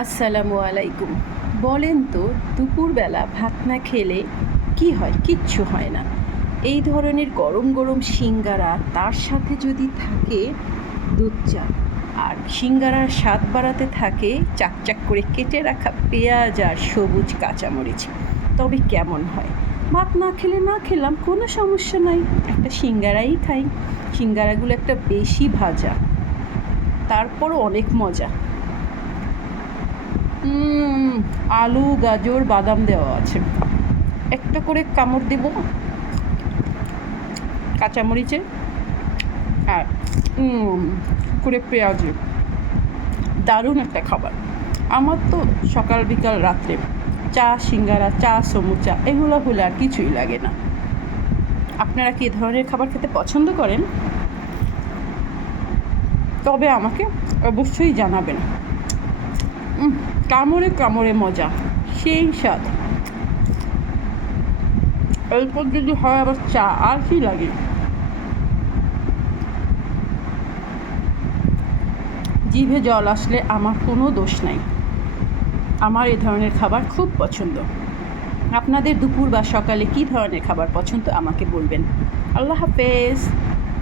আসসালামু আলাইকুম। বলেন তো দুপুরবেলা ভাত না খেলে কি হয়? কিচ্ছু হয় না। এই ধরনের গরম গরম সিঙ্গারা, তার সাথে যদি থাকে দুধ চা, আর সিঙ্গারার স্বাদ বাড়াতে থাকে চাকচাক করে কেটে রাখা পেঁয়াজ আর সবুজ কাঁচামরিচ, তবে কেমন হয়? ভাত না খেলে না খেলাম, কোনো সমস্যা নাই, একটা সিঙ্গারাই খাই। সিঙ্গারাগুলো একটা বেশি ভাজা, তারপরও অনেক মজা। আলু, গাজর, বাদাম দেওয়া আছে। একটা করে কামড় দেব কাঁচামরিচে, আর করে পেঁয়াজে। দারুণ একটা খাবার। আমার তো সকাল বিকাল রাত্রে চা, সিঙ্গারা, চা, সমুচা এগুলো হলে আর কিছুই লাগে না। আপনারা কি এ ধরনের খাবার খেতে পছন্দ করেন? তবে আমাকে অবশ্যই জানাবেন। কামড়ে কামড়ে মজা, সেই স্বাদ। এরপর যদি হয় আবার চা, আর কি লাগে? জিভে জল আসলে আমার কোনো দোষ নাই। আমার এ ধরনের খাবার খুব পছন্দ। আপনাদের দুপুর বা সকালে কী ধরনের খাবার পছন্দ আমাকে বলবেন। আল্লাহ হাফেজ।